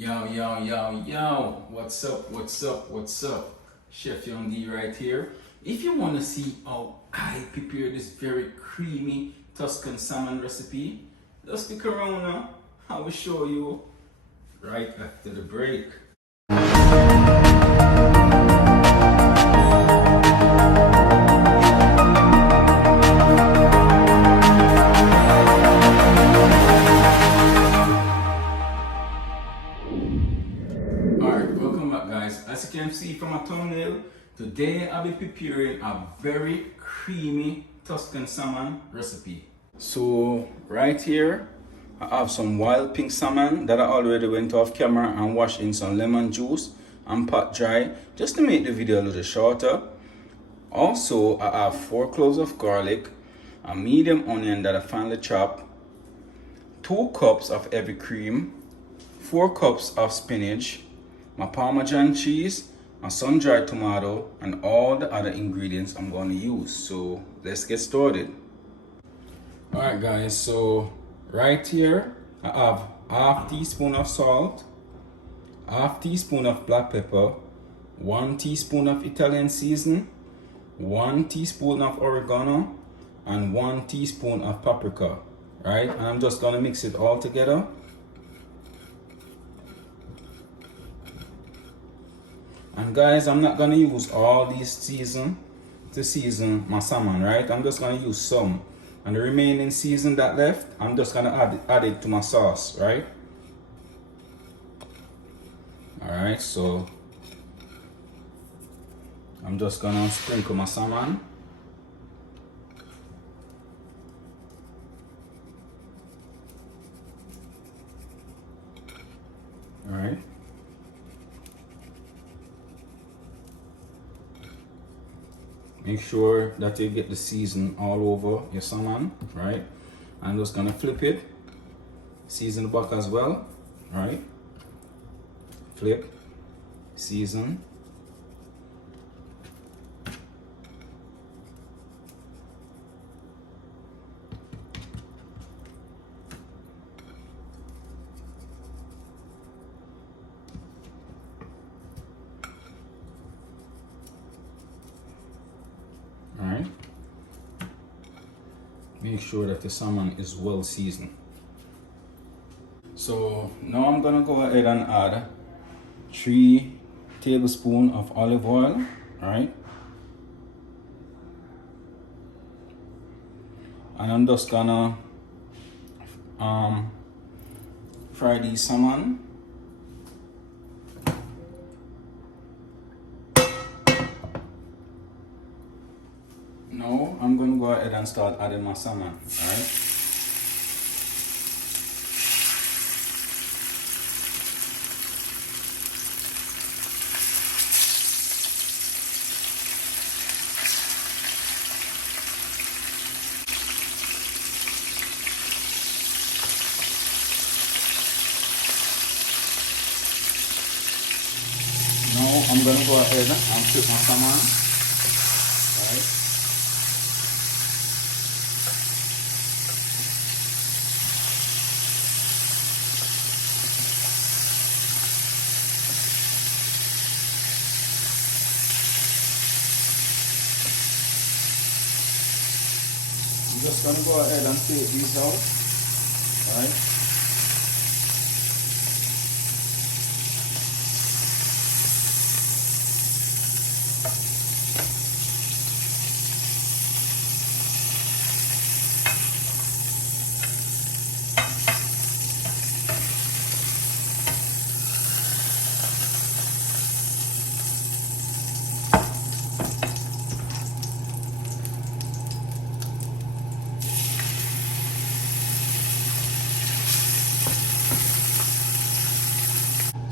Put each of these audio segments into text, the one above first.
Yo, what's up? Chef Young D right here. If you want to see how I prepare this very creamy Tuscan salmon recipe, just stick around now. I will show you right after the break. As you can see from my thumbnail, today I'll be preparing a very creamy Tuscan salmon recipe. So right here I have some wild pink salmon that I already went off camera and washed in some lemon juice and pot dry just to make the video a little shorter. Also I have 4 cloves of garlic, a medium onion that I finely chopped, 2 cups of heavy cream, 4 cups of spinach, my Parmesan cheese, my sun-dried tomato, and all the other ingredients I'm going to use. So let's get started. Alright guys, so right here I have half teaspoon of salt, half teaspoon of black pepper, 1 teaspoon of Italian seasoning, 1 teaspoon of oregano, and 1 teaspoon of paprika. Right, and I'm just going to mix it all together. And guys, I'm not going to use all these season to season my salmon, right? I'm just going to use some. And the remaining season that left, I'm just going to add it to my sauce, right? Alright, so I'm just going to sprinkle my salmon. Alright. Make sure that you get the season all over your salmon, right? I'm just gonna flip it, season the back as well, right? Flip, season. Alright, make sure that the salmon is well seasoned. So now I'm gonna go ahead and add 3 tablespoons of olive oil. Alright, and I'm just gonna fry these salmon. Now I'm going to go ahead and start adding my salmon, alright? Now I'm going to go ahead and flip my salmon, alright? I'm just going to go ahead and take these out, alright?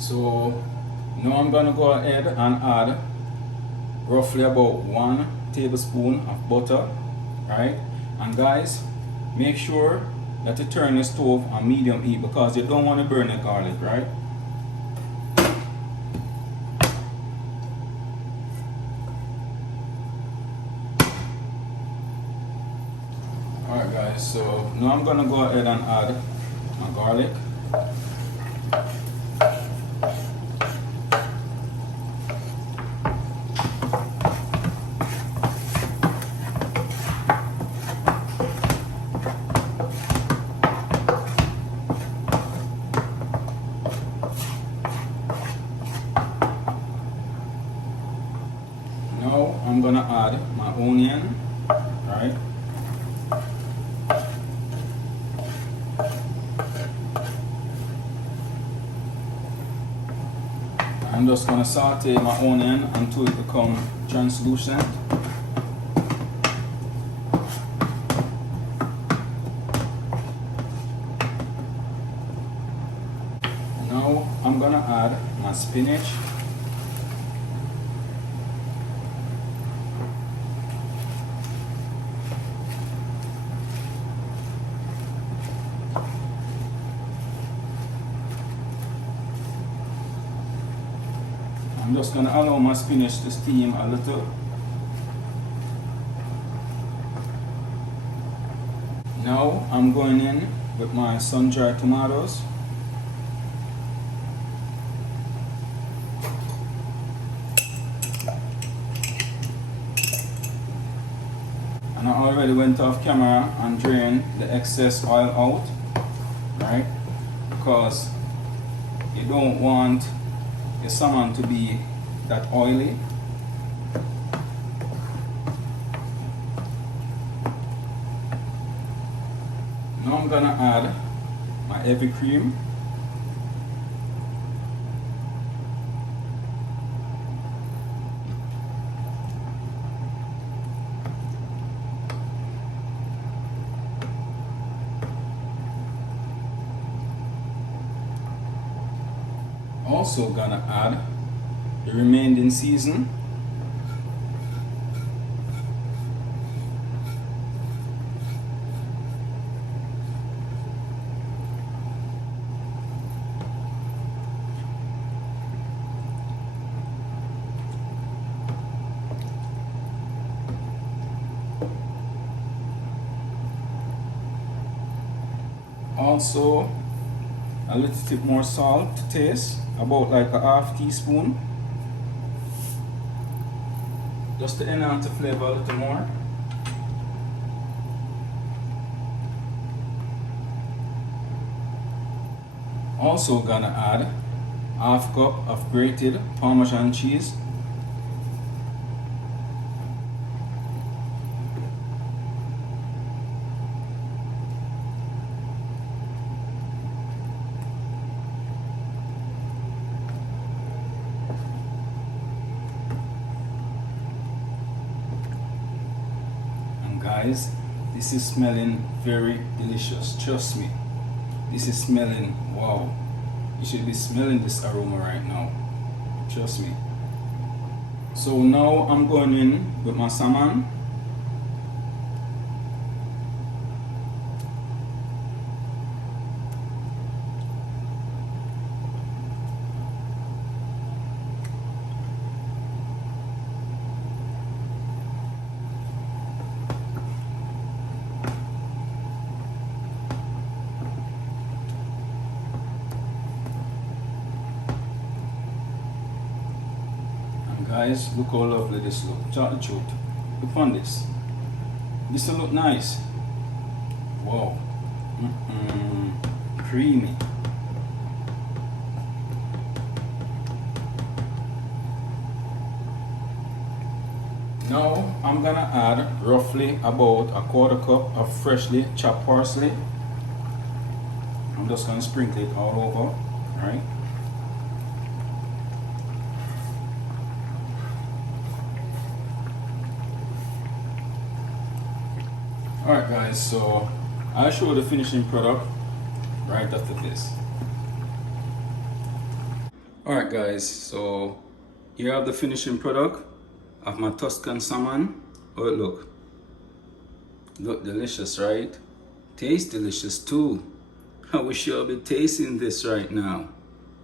So now I'm going to go ahead and add roughly about 1 tablespoon of butter, right? And guys, make sure that you turn the stove on medium heat because you don't want to burn the garlic, right? Alright guys, so now I'm going to go ahead and add my garlic. gonna add my onion, right? I'm just gonna saute my onion until it becomes translucent. Now I'm gonna add my spinach. I'm just going to allow my spinach to steam a little. Now I'm going in with my sun-dried tomatoes. And I already went off camera and drained the excess oil out, right? Because you don't want your salmon to be that oily. Now I'm gonna add my heavy cream. Also gonna add the remaining season. Also a little bit more salt to taste, about like a half teaspoon, just to enhance the flavor a little more. Also gonna add half cup of grated Parmesan cheese. Guys, this is smelling very delicious, trust me. This is smelling, wow. You should be smelling this aroma right now, trust me. So now I'm going in with my salmon. Guys, look how lovely this looks. Tell the truth. Look on this. This will look nice. Wow. Creamy. Now I'm gonna add roughly about a quarter cup of freshly chopped parsley. I'm just gonna sprinkle it all over, right? Alright guys, so I'll show you the finishing product right after this. Alright guys, so here I have the finishing product of my Tuscan salmon. Oh, it look delicious, right? Tastes delicious too. I wish you'll be tasting this right now.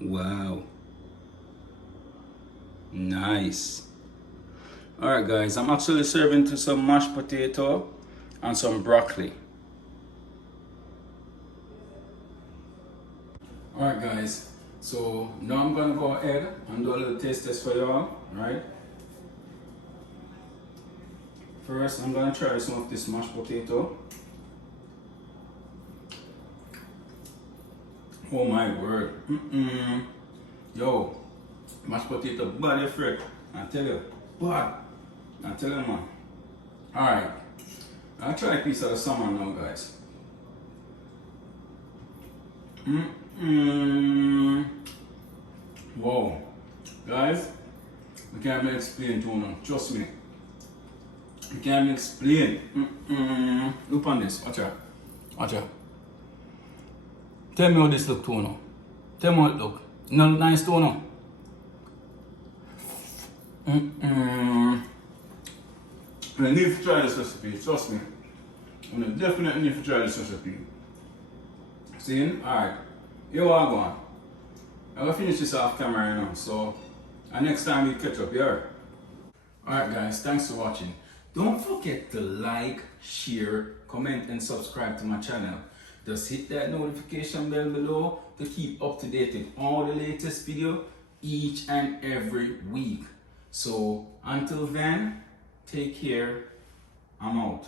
Wow. Nice. Alright guys, I'm actually serving to some mashed potato and some broccoli. Alright guys, so now I'm gonna go ahead and do a little taste test for y'all, right? First, I'm gonna try some of this mashed potato. Oh my word. Yo, mashed potato body frick. I tell you, but I tell you, man. Alright, I'll try a piece of the salmon now, guys. Wow, guys, I can't even explain to you, trust me. I can't even explain. Look on this, watch out. Watch out. Tell me how this look to you. Tell me how it look. No nice to you. I need to try this recipe, trust me. I definitely need to try this recipe. See? Alright. Here we are going. I'm gonna finish this off camera now, so next time we catch up, yeah? Alright guys, thanks for watching. Don't forget to like, share, comment and subscribe to my channel. Just hit that notification bell below to keep up to date with all the latest video each and every week. So until then, take care. I'm out.